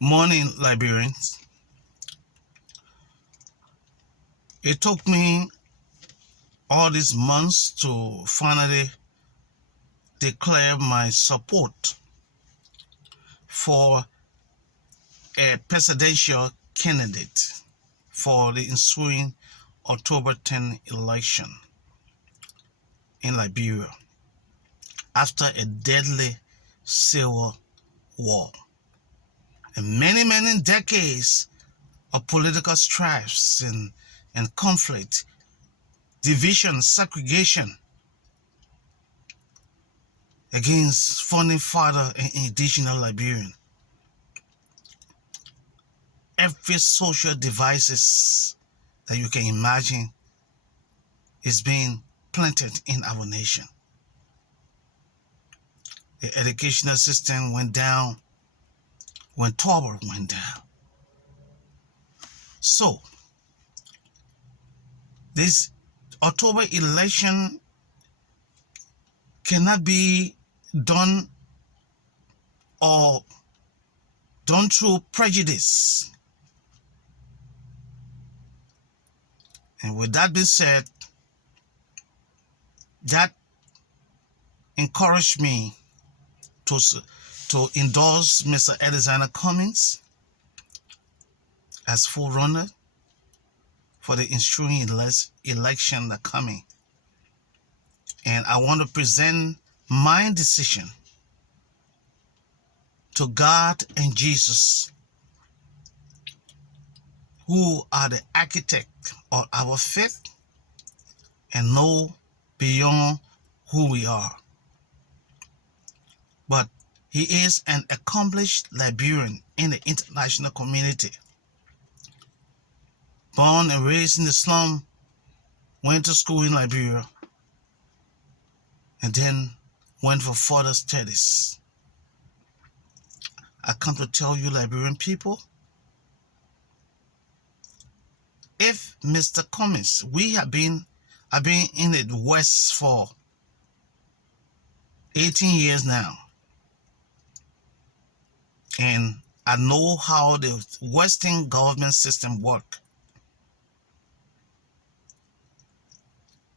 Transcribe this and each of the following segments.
Morning, Liberians. It took me all these months to finally declare my support for a presidential candidate for the ensuing October 10 election in Liberia after a deadly civil war and many decades of political strifes and conflict, division, segregation against founding father and indigenous Liberian. Every social devices that you can imagine is being planted in our nation. The educational system went down when Tauber went down. So, this October election cannot be done or done through prejudice. And with that being said, that encouraged me to endorse Mr. Alexander Cummings as full runner for the ensuing election that coming. And I want to present my decision to God and Jesus, who are the architect of our faith and know beyond who we are. But he is an accomplished Liberian in the international community. Born and raised in the slum, went to school in Liberia, and then went for further studies. I come to tell you, Liberian people, if Mr. Cummings, I've been in the West for 18 years now, and I know how the Western government system works.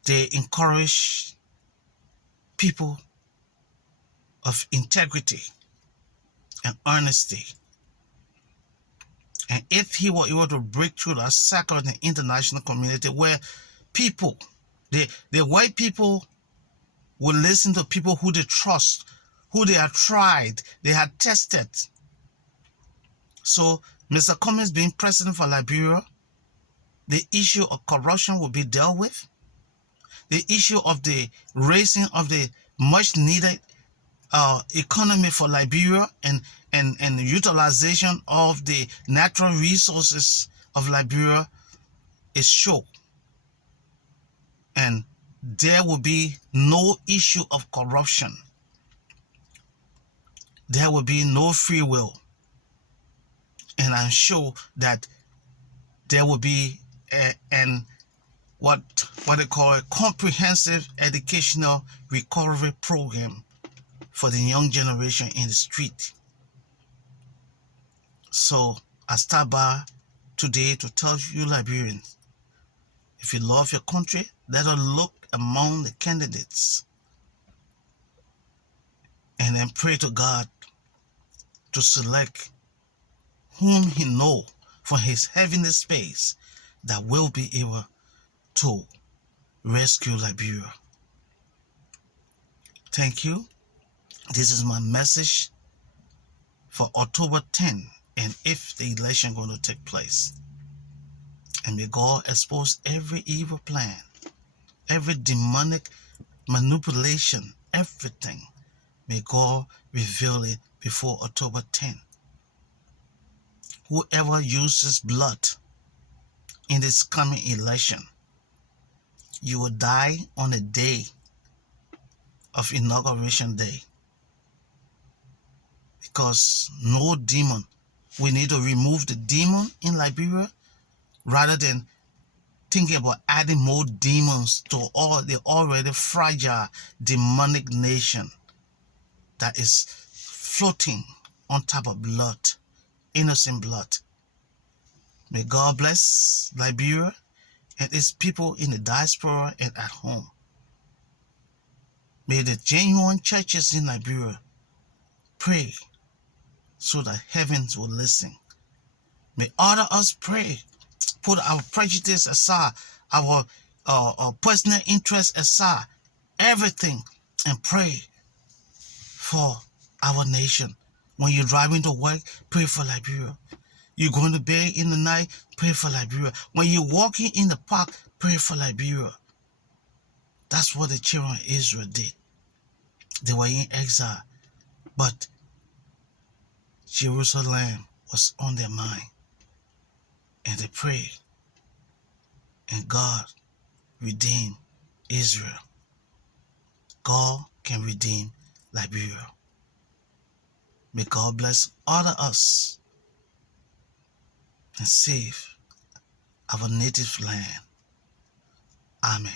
They encourage people of integrity and honesty. And if he were able to break through that circle in the international community where people, the white people will listen to people who they trust, who they have tried, they had tested. So Mr. Cummings being president for Liberia, the issue of corruption will be dealt with. The issue of the raising of the much needed economy for Liberia and utilization of the natural resources of Liberia is sure. And there will be no issue of corruption. There will be no free will. And I'm sure that there will be what they call a comprehensive educational recovery program for the young generation in the street. So I start by today to tell you Liberians, if you love your country, let us look among the candidates and then pray to God to select whom he know from his heavenly space that will be able to rescue Liberia. Thank you. This is my message for October 10, and if the election going to take place. And may God expose every evil plan, every demonic manipulation, everything. May God reveal it before October 10. Whoever uses blood in this coming election, you will die on the day of inauguration day. Because no demon, we need to remove the demon in Liberia rather than thinking about adding more demons to all the already fragile demonic nation that is floating on top of blood innocent blood. May God bless Liberia and its people in the diaspora and at home. May the genuine churches in Liberia pray so that heavens will listen. May all of us pray, put our prejudice aside, our personal interests aside, everything, and pray for our nation. When you're driving to work, pray for Liberia. You're going to bed in the night, pray for Liberia. When you're walking in the park, pray for Liberia. That's what the children of Israel did. They were in exile, but Jerusalem was on their mind. And they prayed, and God redeemed Israel. God can redeem Liberia. May God bless all of us and save our native land. Amen.